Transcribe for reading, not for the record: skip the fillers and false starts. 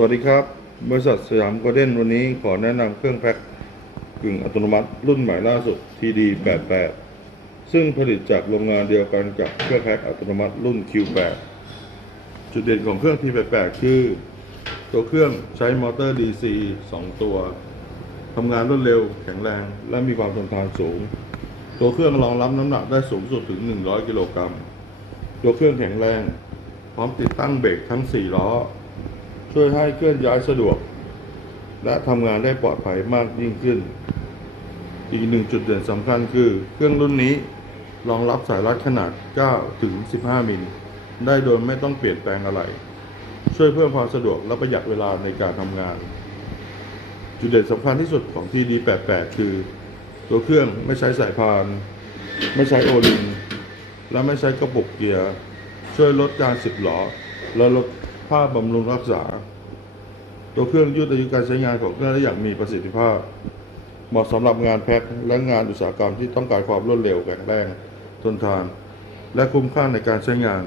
สวัสดีครับบริษัทสยามโกลเด้นวันนี้ขอแนะนำเครื่องแพ็คกึ่งอัตโนมัติรุ่นใหม่ล่าสุด TD88 ซึ่งผลิตจากโรงงานเดียวกันกับเครื่องแพ็คอัตโนมัติรุ่น Q8 จุดเด่นของเครื่อง TD88 คือตัวเครื่องใช้มอเตอร์ DC 2 ตัวทำงานรวดเร็วแข็งแรงและมีความทนทานสูงตัวเครื่องรองรับน้ำหนักได้สูงสุดถึง100 กิโลกรัมตัวเครื่องแข็งแรงพร้อมติดตั้งเบรกทั้ง4 ล้อช่วยให้เคลื่อนย้ายสะดวกและทำงานได้ปลอดภัยมากยิ่งขึ้นอีกหนึ่งจุดเด่นสำคัญคือเครื่องรุ่นนี้รองรับสายรัดขนาด9 ถึง 15 มิลได้โดยไม่ต้องเปลี่ยนแปลงอะไรช่วยเพิ่มความสะดวกและประหยัดเวลาในการทำงานจุดเด่นสำคัญที่สุดของ TD88 คือตัวเครื่องไม่ใช้สายพานไม่ใช้โอลิงและไม่ใช้กระปุกเกียร์ช่วยลดการสึกหรอและลดค่าบำรุงรักษาตัวเครื่องยืดอายุการใช้งานของเครื่องได้อย่างมีประสิทธิภาพเหมาะสำหรับงานแพ็คและงานอุตสาหกรรมที่ต้องการความรวดเร็วแข็งแรงทนทานและคุ้มค่าในการใช้งาน